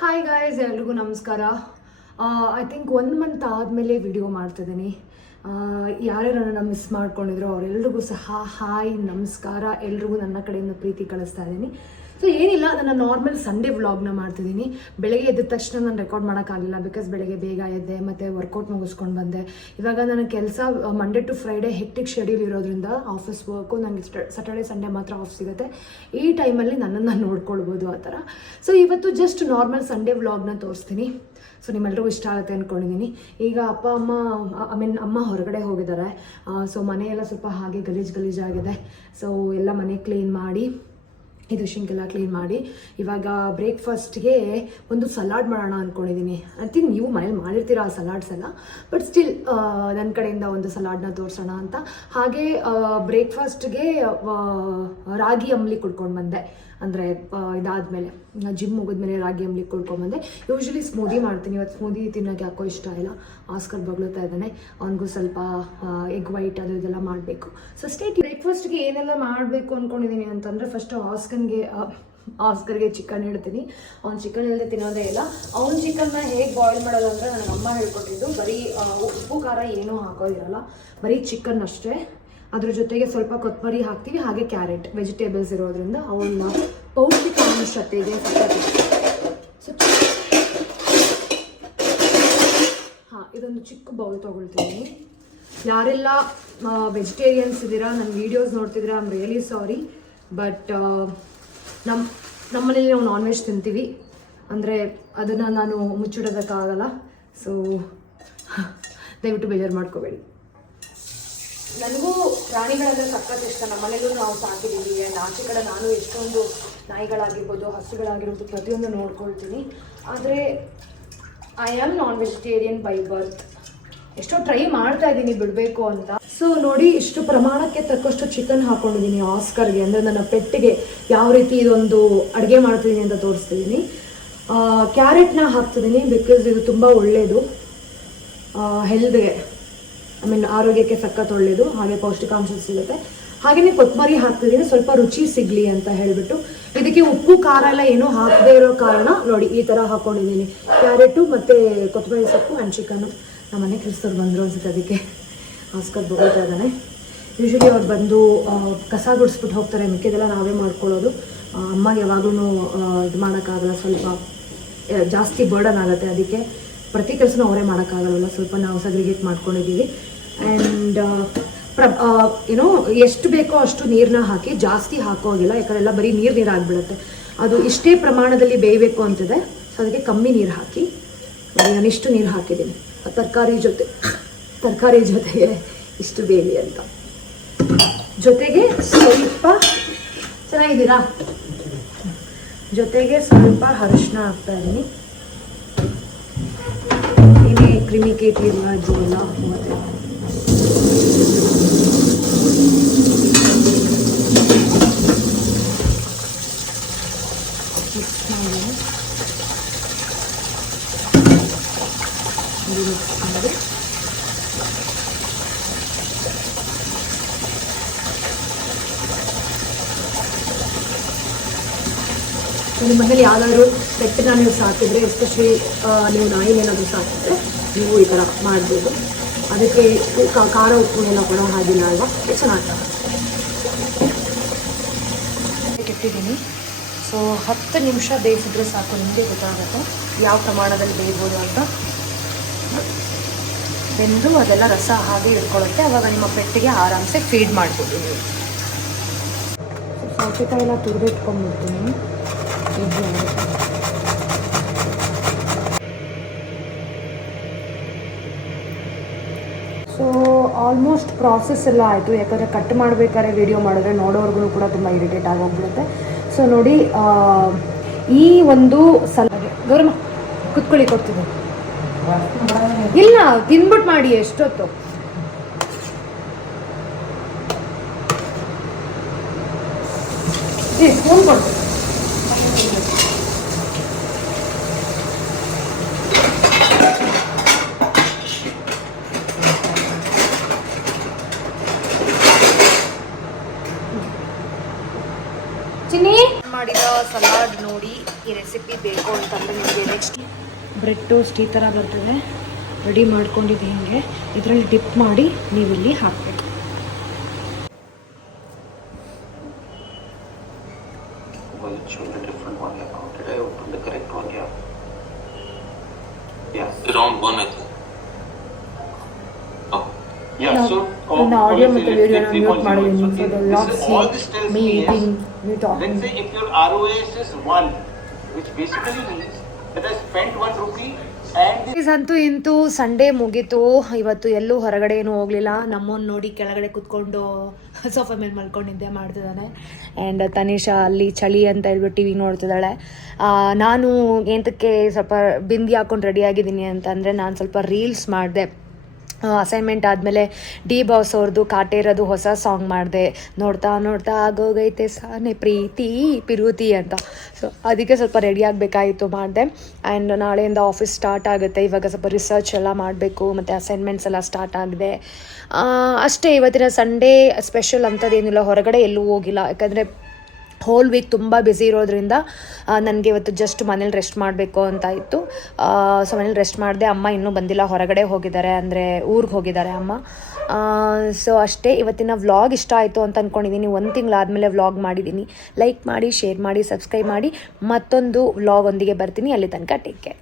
Hi guys, ಎಲ್ರಿಗೂ ನಮಸ್ಕಾರ. I think 1 month ಆದಮೇಲೆ ವಿಡಿಯೋ ಮಾಡ್ತಿದ್ದೀನಿ. ಯಾರ್ಯಾರು ನನ್ನ ಮಿಸ್ ಮಾಡ್ಕೊಂಡಿದ್ರು ಅವರೆಲ್ರಿಗೂ ಸಹ ಹಾಯ್ ನಮಸ್ಕಾರ. ಎಲ್ರಿಗೂ ನನ್ನ ಕಡೆಯಿಂದ ಪ್ರೀತಿ ಕಳಿಸ್ತಾ ಇದ್ದೀನಿ. ಸೊ ಏನಿಲ್ಲ, ನನ್ನ ನಾರ್ಮಲ್ ಸಂಡೇ ವ್ಲಾಗ್ನ ಮಾಡ್ತಿದ್ದೀನಿ. ಬೆಳಗ್ಗೆ ಎದ್ದ ತಕ್ಷಣ ನಾನು ರೆಕಾರ್ಡ್ ಮಾಡೋಕ್ಕಾಗಲಿಲ್ಲ, ಬಿಕಾಸ್ ಬೆಳಗ್ಗೆ ಬೇಗ ಎದ್ದೆ ಮತ್ತು ವರ್ಕೌಟ್ ಮುಗಿಸ್ಕೊಂಡು ಬಂದೆ. ಇವಾಗ ನನ್ನ ಕೆಲಸ Monday to Friday hectic schedule ಇರೋದ್ರಿಂದ ಆಫೀಸ್ ವರ್ಕು ನನಗೆ ಸ್ಯಾಟರ್ಡೆ ಸಂಡೇ ಮಾತ್ರ ಆಫ್ ಸಿಗುತ್ತೆ. ಈ ಟೈಮಲ್ಲಿ ನನ್ನನ್ನು ನೋಡ್ಕೊಳ್ಬೋದು ಆ ಥರ. ಸೊ ಇವತ್ತು ಜಸ್ಟ್ ನಾರ್ಮಲ್ ಸಂಡೇ ವ್ಲಾಗ್ನ ತೋರಿಸ್ತೀನಿ. ಸೊ ನಿಮ್ಮೆಲ್ಲರಿಗೂ ಇಷ್ಟ ಆಗುತ್ತೆ ಅಂದ್ಕೊಂಡಿದ್ದೀನಿ. ಈಗ ಅಪ್ಪ ಅಮ್ಮ ಅಮ್ಮ ಹೊರಗಡೆ ಹೋಗಿದ್ದಾರೆ. ಸೊ ಮನೆಯೆಲ್ಲ ಸ್ವಲ್ಪ ಹಾಗೆ ಗಲೀಜಾಗಿದೆ. ಸೊ ಎಲ್ಲ ಮನೆ ಕ್ಲೀನ್ ಮಾಡಿ, ಇದು ಶಿಂಕೆಲ್ಲ ಕ್ಲೀನ್ ಮಾಡಿ, ಇವಾಗ ಬ್ರೇಕ್ಫಾಸ್ಟ್ಗೆ ಒಂದು ಸಲಾಡ್ ಮಾಡೋಣ ಅಂದ್ಕೊಂಡಿದ್ದೀನಿ. ಐ ಥಿಂಕ್ ನೀವು ಮನೇಲಿ ಮಾಡಿರ್ತೀರ ಆ ಸಲಾಡ್ಸ್ ಎಲ್ಲ, ಬಟ್ ಸ್ಟಿಲ್ ನನ್ನ ಕಡೆಯಿಂದ ಒಂದು ಸಲಾಡ್ನ ತೋರಿಸೋಣ ಅಂತ. ಹಾಗೆ ಬ್ರೇಕ್ಫಾಸ್ಟ್ಗೆ ರಾಗಿ ಅಂಬ್ಲಿ ಕುಡ್ಕೊಂಡು ಬಂದೆ. ಅಂದರೆ ಇದಾದಮೇಲೆ ಜಿಮ್ ಮುಗಿದ್ಮೇಲೆ ರಾಗಿ ಅಂಬ್ಲಿ ಕುಡ್ಕೊಂಡ್ಬಂದೆ. ಯೂಶ್ವಲಿ ಸ್ಮೂದಿ ಮಾಡ್ತೀನಿ. ಇವತ್ತು ಸ್ಮೂದಿ ತಿನ್ನೋಕ್ಕೆ ಯಾಕೋ ಇಷ್ಟ ಇಲ್ಲ. ಆಸ್ಕರ್ ಬಗ್ಳುತ್ತಾ ಇದ್ದಾನೆ, ಅವನಿಗೂ ಸ್ವಲ್ಪ ಎಗ್ ವೈಟ್ ಅದು ಇದೆಲ್ಲ ಮಾಡಬೇಕು. ಸೊ ಸ್ಟೇಟ್ ಬ್ರೇಕ್ಫಾಸ್ಟ್ಗೆ ಏನೆಲ್ಲ ಮಾಡಬೇಕು ಅಂದ್ಕೊಂಡಿದ್ದೀನಿ ಅಂತಂದರೆ, ಫಸ್ಟ್ ಆಸ್ಕರ್ಗೆ ಚಿಕನ್ ಇಡ್ತೀನಿ. ಅವ್ನು ಚಿಕನ್ ಇಲ್ಲದೆ ತಿನ್ನೋದೇ ಇಲ್ಲ. ಅವ್ನ ಚಿಕನ್ನ ಹೇಗೆ ಬಾಯ್ಲ್ ಮಾಡೋದು ಅಂದರೆ ನನಗೆ ಅಮ್ಮ ಹೇಳ್ಕೊಟ್ಟಿದ್ದು. ಬರೀ ಉಪ್ಪು ಖಾರ ಏನೂ ಹಾಕೋದಿರಲ್ಲ, ಬರೀ ಚಿಕನ್ ಅಷ್ಟೇ. ಅದ್ರ ಜೊತೆಗೆ ಸ್ವಲ್ಪ ಕೊತ್ತಂಬರಿ ಹಾಕ್ತೀವಿ, ಹಾಗೆ ಕ್ಯಾರೆಟ್, ವೆಜಿಟೇಬಲ್ಸ್ ಇರೋದ್ರಿಂದ ಅವನ್ನ ಪೌಷ್ಟಿಕಾಂಶತೆಗೆ. ಇದೊಂದು ಚಿಕ್ಕ ಬೌಲ್ ತೊಗೊಳ್ತೀನಿ. ಯಾರೆಲ್ಲ ವೆಜಿಟೇರಿಯನ್ಸ್ ಇದ್ದೀರಾ, ನನ್ನ ವೀಡಿಯೋಸ್ ನೋಡ್ತಿದ್ದೀರಾ, I am really sorry. But ನಮ್ಮನೇಲಿ ನಾವು ನಾನ್ ವೆಜ್ ತಿಂತೀವಿ, ಅಂದರೆ ಅದನ್ನು ನಾನು ಮುಚ್ಚಿಡೋದಕ್ಕಾಗಲ್ಲ. ಸೊ ದಯವಿಟ್ಟು ಬೇಜಾರು ಮಾಡ್ಕೋಬೇಡಿ. ನನಗೂ ಪ್ರಾಣಿಗಳೆಲ್ಲ ಸಖತ್ ಇಷ್ಟ. ನಮ್ಮನೇಲೂ ನಾವು ಸಾಕಿದ್ದೀವಿ. ಆ್ಯಂಡ್ ಆಚೆ ಕಡೆ ನಾನು ಎಷ್ಟೊಂದು ನಾಯಿಗಳಾಗಿರ್ಬೋದು, ಹಸುಗಳಾಗಿರ್ಬೋದು, ಪ್ರತಿಯೊಂದು ನೋಡ್ಕೊಳ್ತೀನಿ. ಆದರೆ I am non vegetarian by birth. ಎಷ್ಟೋ ಟ್ರೈ ಮಾಡ್ತಾ ಇದ್ದೀನಿ ಬಿಡಬೇಕು ಅಂತ. ಸೊ ನೋಡಿ, ಇಷ್ಟು ಪ್ರಮಾಣಕ್ಕೆ ತಕ್ಕಷ್ಟು ಚಿಕನ್ ಹಾಕ್ಕೊಂಡಿದ್ದೀನಿ ಆಸ್ಕರ್ಗೆ, ಅಂದರೆ ನನ್ನ ಪೆಟ್ಟಿಗೆ ಯಾವ ರೀತಿ ಇದೊಂದು ಅಡುಗೆ ಮಾಡ್ತಿದ್ದೀನಿ ಅಂತ ತೋರಿಸ್ತಿದ್ದೀನಿ. ಕ್ಯಾರೆಟ್ನ ಹಾಕ್ತಿದ್ದೀನಿ, ಬಿಕಾಸ್ ಇದು ತುಂಬ ಒಳ್ಳೆಯದು ಹೆಲ್ತ್ಗೆ, ಆರೋಗ್ಯಕ್ಕೆ ಸಖತ್ ಒಳ್ಳೆಯದು, ಹಾಗೆ ಪೌಷ್ಟಿಕಾಂಶ ಸಿಗುತ್ತೆ. ಹಾಗೆಯೇ ಕೊತ್ತಂಬರಿ ಹಾಕ್ತಿದ್ದೀನಿ, ಸ್ವಲ್ಪ ರುಚಿ ಸಿಗಲಿ ಅಂತ ಹೇಳಿಬಿಟ್ಟು. ಇದಕ್ಕೆ ಉಪ್ಪು ಖಾರ ಎಲ್ಲ ಏನೂ ಹಾಕದೇ ಇರೋ ಕಾರಣ ನೋಡಿ ಈ ಥರ ಹಾಕ್ಕೊಂಡಿದ್ದೀನಿ. ಕ್ಯಾರೆಟು ಮತ್ತು ಕೊತ್ತಂಬರಿ ಸೊಪ್ಪು ಆ್ಯಂಡ್ ಚಿಕನ್ನು. ನಮ್ಮ ಮನೆ ಕೆಲಸದವ್ರು ಬಂದರು ಅನ್ಸುತ್ತೆ, ಅದಕ್ಕೆ ಆಸ್ಕರ್ ಬಗ್ತಾ ಇದ್ದಾನೆ. ಯೂಶ್ವಲಿ ಅವ್ರು ಬಂದು ಕಸ ಗುಡಿಸ್ಬಿಟ್ಟು ಹೋಗ್ತಾರೆ, ಮಿಕ್ಕಿದೆಲ್ಲ ನಾವೇ ಮಾಡ್ಕೊಳ್ಳೋದು. ಅಮ್ಮಗೆ ಯಾವಾಗಲೂ ಇದು ಮಾಡೋಕ್ಕಾಗಲ್ಲ, ಸ್ವಲ್ಪ ಜಾಸ್ತಿ ಬರ್ಡನ್ ಆಗುತ್ತೆ. ಅದಕ್ಕೆ ಪ್ರತಿ ಕೆಲಸನೂ ಅವರೇ ಮಾಡೋಕ್ಕಾಗಲ್ಲ, ಸ್ವಲ್ಪ ನಾವು ಸಗ್ರಿಗೇಟ್ ಮಾಡ್ಕೊಂಡಿದ್ದೀವಿ. ಆ್ಯಂಡ್ ಏನೋ ಎಷ್ಟು ಬೇಕೋ ಅಷ್ಟು ನೀರನ್ನ ಹಾಕಿ, ಜಾಸ್ತಿ ಹಾಕೋಗಿಲ್ಲ, ಯಾಕಂದರೆ ಎಲ್ಲ ಬರೀ ನೀರು ಆಗಿಬಿಡುತ್ತೆ. ಅದು ಇಷ್ಟೇ ಪ್ರಮಾಣದಲ್ಲಿ ಬೇಯಬೇಕು ಅಂತಿದೆ. ಸೊ ಅದಕ್ಕೆ ಕಮ್ಮಿ ನೀರು ಹಾಕಿ, ನಾನಿಷ್ಟು ನೀರು ಹಾಕಿದ್ದೀನಿ. ತರಕಾರಿ ಜೊತೆಗೆ ಇಷ್ಟು ಬೇಯಲಿ ಅಂತ. ಜೊತೆಗೆ ಸ್ವಲ್ಪ ಚೆನ್ನಾಗಿದ್ದೀರಾ, ಜೊತೆಗೆ ಸ್ವಲ್ಪ ಅರಿಶಿನ ಹಾಕ್ತಾ ಇದ್ದೀನಿ. ಏನೇ ಕ್ರಿಮಿಕೇಟ್ ಇಲ್ಲ ಇದು ಎಲ್ಲ ಹೋಗುತ್ತೆ. ನಿಮ್ಮ ಮನೇಲಿ ಯಾವ್ದಾದ್ರು ಪೆಟ್ಟನ್ನ ನೀವು ಸಾಕಿದ್ರೆ, ಎಸ್ಪೆಷಲಿ ನೀವು ನಾಯಿನೇನಾದರೂ ಸಾಕಿದ್ರೆ ನೀವು ಈ ಥರ ಮಾಡ್ಬೋದು. ಅದಕ್ಕೆ ಖಾರ ಉಪ್ಪುನೆಲ್ಲ ಕೊಡೋ ಹಾಗಿಲ್ಲ ಅಲ್ವಾ, ಚೆನ್ನಾಗಿ ಕೆಟ್ಟಿದ್ದೀನಿ. ಸೊ 10 ನಿಮಿಷ ಬೇಯಿಸಿದ್ರೆ ಸಾಕು, ನಿಮಗೆ ಗೊತ್ತಾಗುತ್ತೆ ಯಾವ ಪ್ರಮಾಣದಲ್ಲಿ ಬೇಯ್ಬೋದು ಅಂತ. ಬೆಂದು ಅದೆಲ್ಲ ರಸ ಹಾಗೆ ಇಟ್ಕೊಳ್ಳುತ್ತೆ. ಆವಾಗ ನಿಮ್ಮ ಪೆಟ್ಟಿಗೆ ಆರಾಮ್ಸೆ ಫೀಡ್ ಮಾಡ್ಬೋದು ನೀವು. ಸೌತೆಕಾಯಿ ಎಲ್ಲ ತುರಿದಿಟ್ಕೊಂಡ್ಬಿಡ್ತೀನಿ. ಸೊ ಆಲ್ಮೋಸ್ಟ್ ಪ್ರಾಸೆಸ್ ಎಲ್ಲ ಆಯಿತು. ಯಾಕಂದರೆ ಕಟ್ ಮಾಡಬೇಕಾದ್ರೆ ವಿಡಿಯೋ ಮಾಡಿದ್ರೆ ನೋಡೋರ್ಗೂ ಕೂಡ ತುಂಬ ಇರಿಟೇಟ್ ಆಗೋಗ್ಬಿಡುತ್ತೆ. ಸೊ ನೋಡಿ, ಈ ಒಂದು ಗೌರಮ್ಮ ಕುತ್ಕೊಳ್ಳಿ, ಕೊಡ್ತೀನಿ. ಇಲ್ಲ, ತಿನ್ಬಿಟ್ಟು ಮಾಡಿ. ಎಷ್ಟೊತ್ತು ಫೋನ್ ಕೊಡ್ತೀನಿ. ಚಿನ್ನಿ ಮಾಡಿದ ಸಲಾಡ್ ನೋಡಿ ಈ ರೆಸಿಪಿ ಬೇಕು ಅಂತಂದರೆ ನಿಮಗೆ ನೆಕ್ಸ್ಟ್ ಬ್ರೆಡ್ ಟೋಸ್ಟ್ ಈ ಥರ ಬರ್ತದೆ, ರೆಡಿ ಮಾಡ್ಕೊಂಡಿದ್ದು ಹಿಂಗೆ ಇದರಲ್ಲಿ ಡಿಪ್ ಮಾಡಿ ನೀವಿಲ್ಲಿ ಹಾಕಬೇಕು. ನನ್ನ ಆಡಿಯೋ ಮತ್ತು ವಿಡಿಯೋನ ಮ್ಯೂಟ್ ಮಾಡಿದ್ದೀನಿ. So the log C me eating me talking. Let's say if your ROAS is 1, which basically means that I spent 1 rupee and ಅಂತೂ ಇಂತೂ ಸಂಡೇ ಮುಗೀತು. ಇವತ್ತು ಎಲ್ಲೂ ಹೊರಗಡೆ ಏನೂ ಹೋಗಲಿಲ್ಲ. ನಮ್ಮನ್ನು ನೋಡಿ ಕೆಳಗಡೆ ಕುತ್ಕೊಂಡು ಸೋಫಾ ಮೇಲೆ ಮಲ್ಕೊಂಡು ಮಾಡ್ತಿದ್ದಾನೆ. ಆ್ಯಂಡ್ ತನಿಷಾ ಅಲ್ಲಿ ಚಳಿ ಅಂತ ಹೇಳ್ಬಿಟ್ಟು ಟಿ ವಿ ನೋಡ್ತಿದ್ದಾಳೆ. ನಾನು ಏನಕ್ಕೆ ಸ್ವಲ್ಪ ಬಿಂದಿ ಹಾಕ್ಕೊಂಡು ರೆಡಿ ಆಗಿದ್ದೀನಿ ಅಂತಂದರೆ ನಾನು ಸ್ವಲ್ಪ ರೀಲ್ಸ್ ಮಾಡಿದೆ. ಅಸೈನ್ಮೆಂಟ್ ಆದಮೇಲೆ ಡಿ ಬಾಸ್ ಅವ್ರದ್ದು ಕಾಟೇರದು ಹೊಸ ಸಾಂಗ್ ಮಾಡಿದೆ. ನೋಡ್ತಾ ನೋಡ್ತಾ ಆಗೋಗೈತೆ ಸಾನೆ ಪ್ರೀತಿ ಪಿರುತಿ ಅಂತ. ಸೊ ಅದಕ್ಕೆ ಸ್ವಲ್ಪ ರೆಡಿ ಆಗಬೇಕಾಗಿತ್ತು, ಮಾಡಿದೆ. ಆ್ಯಂಡ್ ನಾಳೆಯಿಂದ ಆಫೀಸ್ ಸ್ಟಾರ್ಟ್ ಆಗುತ್ತೆ. ಇವಾಗ ಸ್ವಲ್ಪ ರಿಸರ್ಚ್ ಎಲ್ಲ ಮಾಡಬೇಕು ಮತ್ತು ಅಸೈನ್ಮೆಂಟ್ಸ್ ಎಲ್ಲ ಸ್ಟಾರ್ಟ್ ಆಗಿದೆ. ಅಷ್ಟೇ. ಇವತ್ತಿನ ಸಂಡೇ ಸ್ಪೆಷಲ್ ಅಂಥದ್ದೇನಿಲ್ಲ, ಹೊರಗಡೆ ಎಲ್ಲೂ ಹೋಗಿಲ್ಲ. ಯಾಕಂದರೆ ಹೋಲ್ ವೀಕ್ ತುಂಬ ಬ್ಯುಸಿ ಇರೋದ್ರಿಂದ ನನಗೆ ಇವತ್ತು ಜಸ್ಟ್ ಮನೇಲಿ ರೆಸ್ಟ್ ಮಾಡಬೇಕು ಅಂತ ಇತ್ತು. ಸೊ ಮನೇಲಿ ರೆಸ್ಟ್ ಮಾಡಿದೆ. ಅಮ್ಮ ಇನ್ನೂ ಬಂದಿಲ್ಲ, ಹೊರಗಡೆ ಹೋಗಿದ್ದಾರೆ, ಅಂದರೆ ಊರಿಗೆ ಹೋಗಿದ್ದಾರೆ ಅಮ್ಮ. ಸೊ ಅಷ್ಟೇ. ಇವತ್ತಿನ ವ್ಲಾಗ್ ಇಷ್ಟ ಆಯಿತು ಅಂತ ಅಂದ್ಕೊಂಡಿದ್ದೀನಿ. 1 ತಿಂಗಳಾದಮೇಲೆ ವ್ಲಾಗ್ ಮಾಡಿದ್ದೀನಿ. ಲೈಕ್ ಮಾಡಿ, ಶೇರ್ ಮಾಡಿ, ಸಬ್ಸ್ಕ್ರೈಬ್ ಮಾಡಿ. ಮತ್ತೊಂದು ವ್ಲಾಗ್ ಒಂದಿಗೆ ಬರ್ತೀನಿ. ಅಲ್ಲಿ ತನಕ ಟೇಕ್ ಕೇರ್.